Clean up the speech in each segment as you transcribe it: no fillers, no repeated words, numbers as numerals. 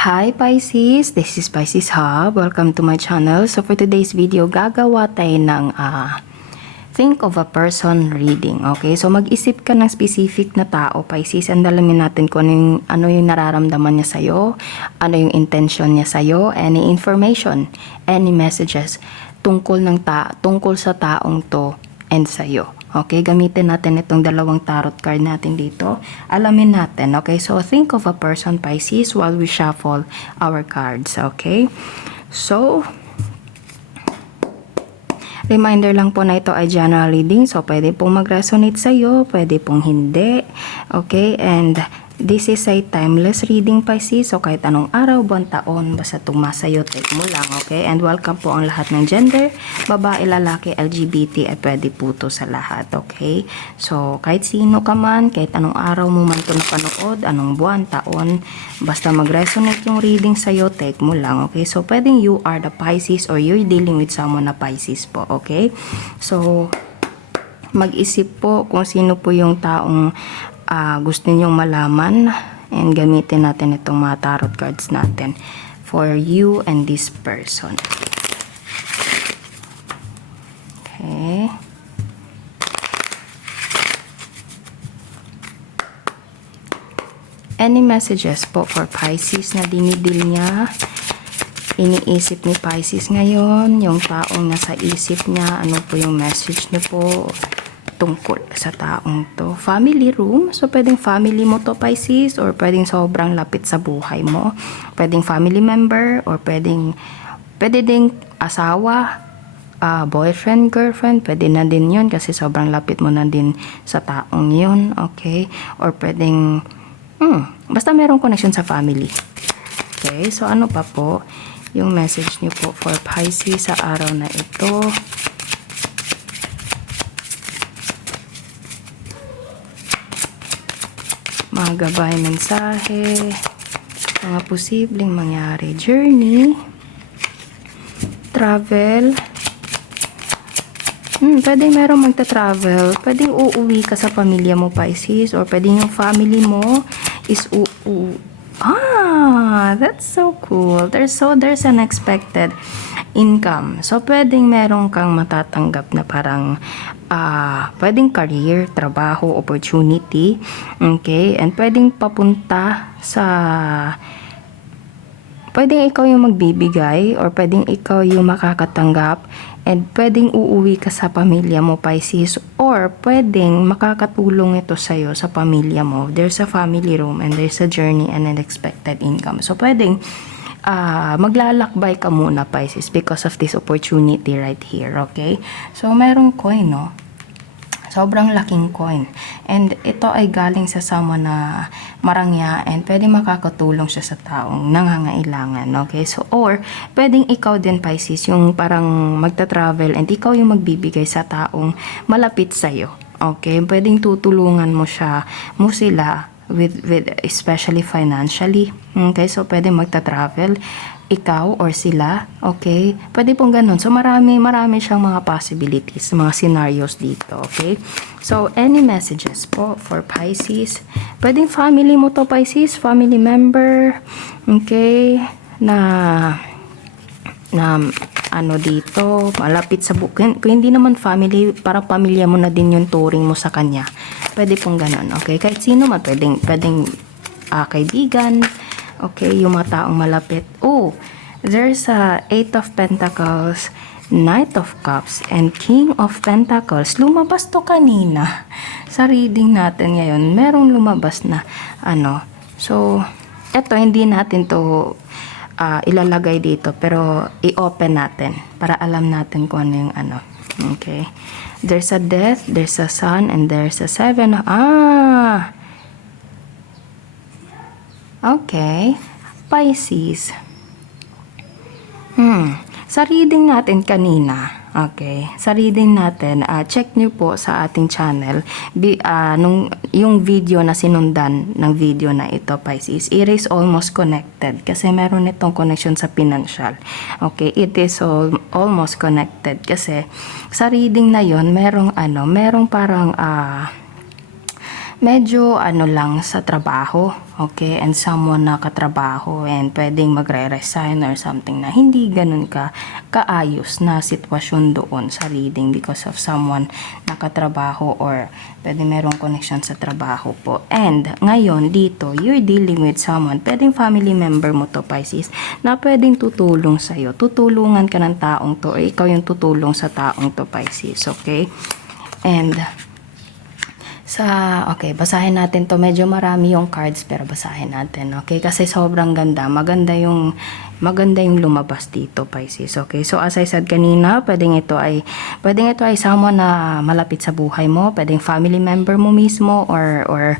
Hi Pisces, this is Pisces Hub. Welcome to my channel. So for today's video, gagawa tayo ng think of a person reading. Okay, so mag-isip ka ng specific na tao, Pisces, and alamin natin kung ano yung nararamdaman niya sa'yo, ano yung intention niya sa'yo, any information, any messages tungkol sa taong to and sa'yo. Okay, gamitin natin itong dalawang tarot card natin dito. Alamin natin, okay? So, think of a person, Pisces, while we shuffle our cards, okay? So, reminder lang po na ito ay general reading. So, pwede pong mag-resonate sa'yo, pwede pong hindi. Okay, and this is a timeless reading, Pisces. So, kahit anong araw, buwan, taon, basta tumasayo, take mo lang, okay? And welcome po ang lahat ng gender, babae, lalaki, LGBT, ay pwede po to sa lahat, okay? So, kahit sino ka man, kahit anong araw mo man ito napanood, anong buwan, taon, basta mag-resonate yung reading sa'yo, take mo lang, okay? So, pwedeng you are the Pisces or you're dealing with someone na Pisces po, okay? So, mag-isip po kung sino po yung taong gusto ninyong malaman, and gamitin natin itong mga tarot cards natin for you and this person. Okay. Any messages po for Pisces na dinidil niya, iniisip ni Pisces ngayon, yung taong nasa isip niya, ano po yung message niyo po tungkol sa taong to. Family room. So, pwedeng family mo to, Pisces, or pwedeng sobrang lapit sa buhay mo. Pwedeng family member, or pwede ding asawa, boyfriend, girlfriend. Pwede na din yun kasi sobrang lapit mo na din sa taong yun. Okay? Or pwedeng, basta merong connection sa family. Okay? So, ano pa po yung message niyo po for Pisces sa araw na ito? Mga gabay, mensahe, mga posibleng mangyari, journey, travel, pwedeng merong magta-travel, pwedeng uuwi ka sa pamilya mo, Pisces, or pwedeng yung family mo is that's so cool. There's unexpected income. So, pwedeng meron kang matatanggap na parang pwedeng career, trabaho, opportunity. Okay? And pwedeng papunta sa pwedeng ikaw yung magbibigay or pwedeng ikaw yung makakatanggap, and pwedeng uuwi ka sa pamilya mo, Pisces, or pwedeng makakatulong ito sa'yo sa pamilya mo. There's a family room and there's a journey and unexpected income. So, pwedeng maglalakbay ka muna, Pisces, because of this opportunity right here, okay? So, merong coin, no? Sobrang laking coin. And ito ay galing sa someone na marangya, and pwede makakatulong siya sa taong nangangailangan, okay? So, or, pwedeng ikaw din, Pisces, yung parang magta-travel and ikaw yung magbibigay sa taong malapit sa'yo, okay? Pwedeng tutulungan mo sila with especially financially, okay? So, pwede magta-travel ikaw or sila, okay? Pwede pong ganun. So, marami siyang mga possibilities, mga scenarios dito, okay? So, any messages po for Pisces? Pwedeng family mo to, Pisces, family member, okay? Na ano dito, malapit sa kung hindi naman family, parang pamilya mo na din yung turing mo sa kanya. Pwede pong ganun, okay? Kahit sino man, pwedeng kaibigan, okay, yung mga taong malapit. Oh, there's a 8 of Pentacles, Knight of Cups, and King of Pentacles. Lumabas to kanina. Sa reading natin ngayon, merong lumabas na ano. So, eto, hindi natin to ilalagay dito, pero i-open natin para alam natin kung ano yung ano. Okay. There's a Death, there's a Sun, and there's a 7. Okay. Pisces. Sa reading natin kanina, okay, sa reading natin, check nyo po sa ating channel, yung video na sinundan ng video na ito, Pisces, it is almost connected, kasi meron itong connection sa financial. Okay, it is almost connected, kasi sa reading na yon merong parang medyo ano lang sa trabaho, okay, and someone na katrabaho and pwedeng magre-resign or something na hindi ganun kaayos na sitwasyon doon sa reading because of someone na katrabaho or pwede merong connection sa trabaho po. And ngayon dito, you're dealing with someone, pwedeng family member mo to, Pisces, na pwedeng tutulong sa'yo. Tutulungan ka ng taong to or ikaw yung tutulong sa taong to, Pisces, okay? And okay, basahin natin to. Medyo marami yung cards pero basahin natin, okay? Kasi sobrang ganda. Maganda yung lumabas dito, Pisces, okay? So as I said kanina, pwedeng ito ay someone na malapit sa buhay mo, pwedeng family member mo mismo or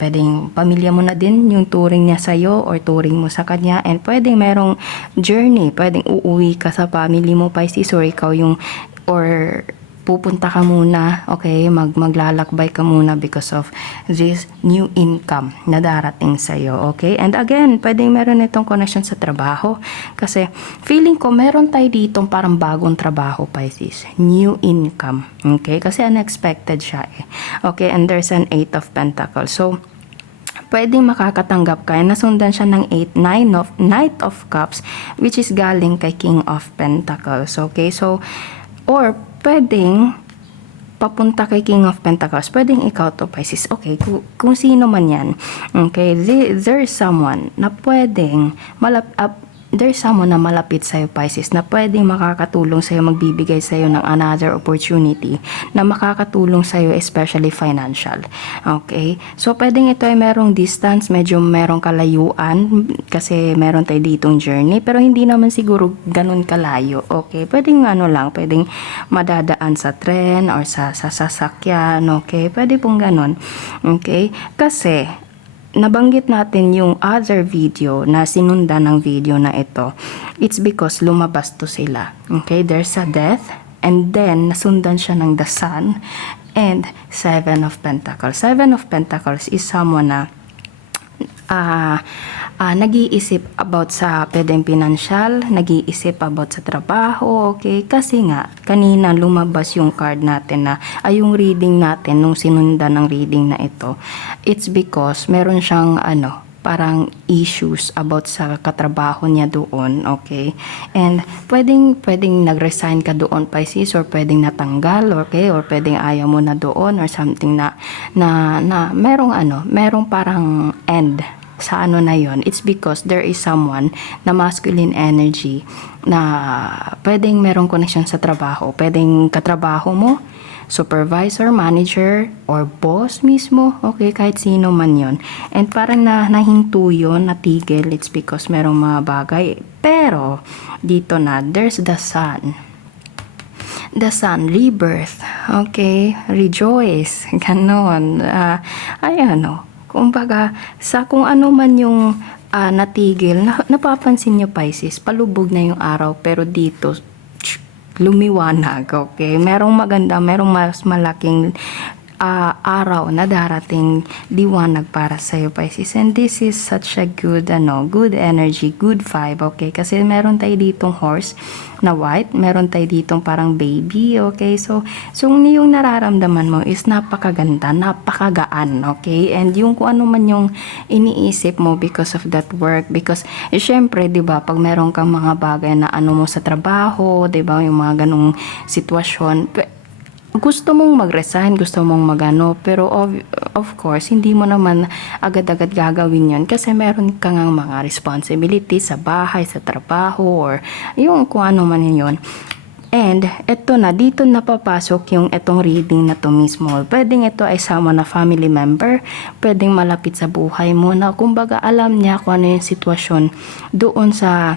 pwedeng pamilya mo na din yung turing niya sa iyo or turing mo sa kanya, and pwedeng merong journey, pwedeng uuwi ka sa family mo, Pisces, or ikaw yung pupunta ka muna, okay? Maglalakbay ka muna because of this new income na darating sa'yo, okay? And again, pwedeng meron itong connection sa trabaho. Kasi feeling ko meron tayo ditong parang bagong trabaho, Pisces. New income, okay? Kasi unexpected siya eh. Okay, and there's an 8 of Pentacles. So, pwedeng makakatanggap ka. Nasundan siya ng Knight of Cups, which is galing kay King of Pentacles, okay? So, or pwedeng papunta kay King of Pentacles. Pwedeng ikaw to, Pisces. Okay, kung sino man yan. Okay, there's someone na pwedeng there's someone na malapit sa'yo, Pisces, na pwedeng makakatulong sa'yo, magbibigay sa'yo ng another opportunity na makakatulong sa'yo, especially financial. Okay? So, pwedeng ito ay merong distance, medyo merong kalayuan, kasi meron tayo ditong journey, pero hindi naman siguro ganun kalayo. Okay? Pwedeng pwedeng madadaan sa tren or sa sasakyan. Okay? Pwede pong ganun. Okay? Kasi, nabanggit natin yung other video na sinundan ng video na ito. It's because lumabas to sila. Okay, there's a death and then nasundan siya ng the Sun and 7 of Pentacles. 7 of Pentacles is someone na nag-iisip about sa pwedeng pinansyal, nag-iisip about sa trabaho, okay? Kasi nga, kanina lumabas yung card natin na, yung reading natin, nung sinundan ng reading na ito, it's because meron siyang parang issues about sa katrabaho niya doon, okay? And pwedeng nag-resign ka doon, Pisces, or pwedeng natanggal, okay? Or pwedeng ayaw mo na doon or something na merong parang end sa na yon. It's because there is someone na masculine energy na pwedeng merong connection sa trabaho. Pwedeng katrabaho mo, supervisor, manager, or boss mismo. Okay, kahit sino man yon. And parang nahinto yun, natigil. It's because merong mga bagay. Pero, dito na, there's the Sun. The Sun, rebirth. Okay, rejoice. Ganon. Kumbaga, sa kung ano man yung natigil, napapansin nyo, Pisces, palubog na yung araw, pero dito, lumiwanag, okay? Merong maganda, merong mas malaking araw na darating liwanag para sa'yo, Pisces. And this is such a good energy, good vibe, okay? Kasi meron tayo ditong horse na white, meron tayo ditong parang baby, okay? So yung nararamdaman mo is napakaganda, napakagaan, okay? And yung kung ano man yung iniisip mo because of that work, because syempre, 'di ba, pag meron kang mga bagay na mo sa trabaho, 'di ba, yung mga ganong sitwasyon, gusto mong mag-resign, gusto mong pero of course, hindi mo naman agad-agad gagawin yon kasi meron kang mga responsibilities sa bahay, sa trabaho, or yung kung ano man yun. And eto na, dito napapasok yung etong reading na to mismo. Pwedeng ito ay sama na family member, pwedeng malapit sa buhay mo na kumbaga alam niya kung ano yung sitwasyon doon sa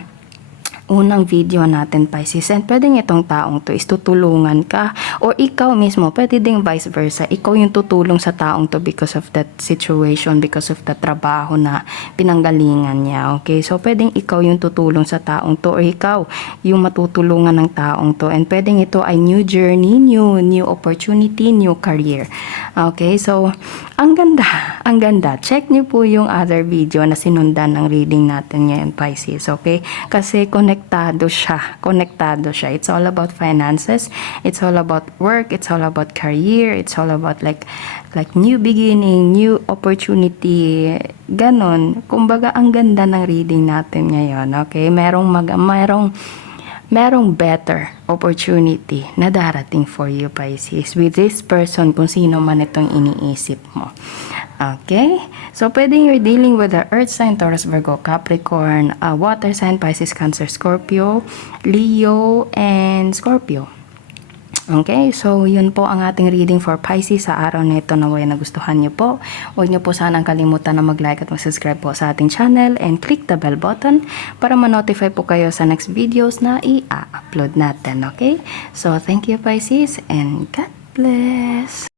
unang video natin, Pisces. And pwedeng itong taong to is tutulungan ka, or ikaw mismo, pwede ding vice versa, ikaw yung tutulong sa taong to because of that situation, because of the trabaho na pinanggalingan niya, okay? So pwedeng ikaw yung tutulong sa taong to, or ikaw yung matutulungan ng taong to. And pwedeng ito ay new journey, new opportunity, new career, okay? So ang ganda. Check niyo po yung other video na sinundan ng reading natin ngayon, Pisces, okay? Kasi konektado siya. Konektado siya. It's all about finances. It's all about work. It's all about career. It's all about like new beginning, new opportunity. Ganon. Kumbaga, ang ganda ng reading natin ngayon. Okay? Merong better opportunity na darating for you, Pisces, with this person, kung sino man itong iniisip mo. Okay? So, pwedeng you're dealing with the Earth sign, Taurus, Virgo, Capricorn, Water sign, Pisces, Cancer, Scorpio, Leo, and Scorpio. Okay, so yun po ang ating reading for Pisces sa araw na ito. Naway nagustuhan nyo po. Huwag nyo po sanang kalimutan na mag-like at mag-subscribe po sa ating channel and click the bell button para ma-notify po kayo sa next videos na i-upload natin. Okay, so thank you, Pisces, and God bless!